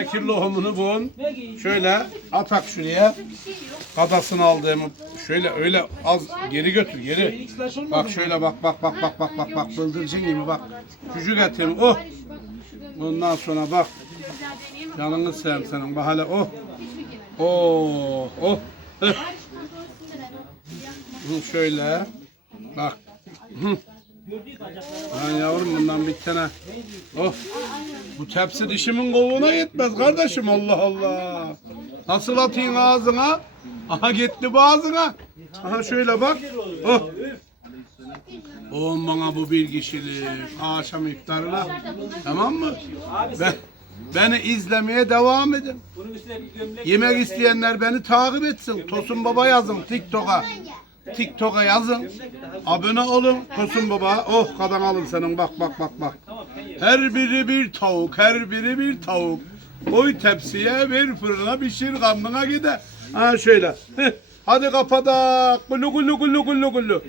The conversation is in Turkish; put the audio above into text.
Bekir lohumunu bun. Şöyle atak şuraya. Kadasını aldığımı şöyle öyle az geri götür geri. Bak şöyle bak bak bak bak bak bak bak bıldırcın gibi bak. Küçük etim oh. Ondan sonra bak. Canını seveyim senin bak hele oh. Oh oh. Hı, şöyle. Bak. Hı. Lan yavrum bundan bir tane. Oh. Bu tepsi dişimin kovuğuna yetmez kardeşim Allah Allah. Nasıl atayım ağzına? Aha gitti boğazına. Aha şöyle bak. Oh. Oğlum bana bu bir kişilik akşam iftarına. Tamam mı? Ben, beni izlemeye devam edin. Yemek isteyenler beni takip etsin. Tosun Baba yazın TikTok'a. TikTok'a yazın. Abone olun Tosun Baba. Oh kadın alın senin bak bak bak bak. Her biri bir tavuk, her biri bir tavuk. Koy tepsiye, ver fırına, pişir karnına gider. Ha şöyle. Hadi kapadak. Gulu gulu gulu gulu gulu.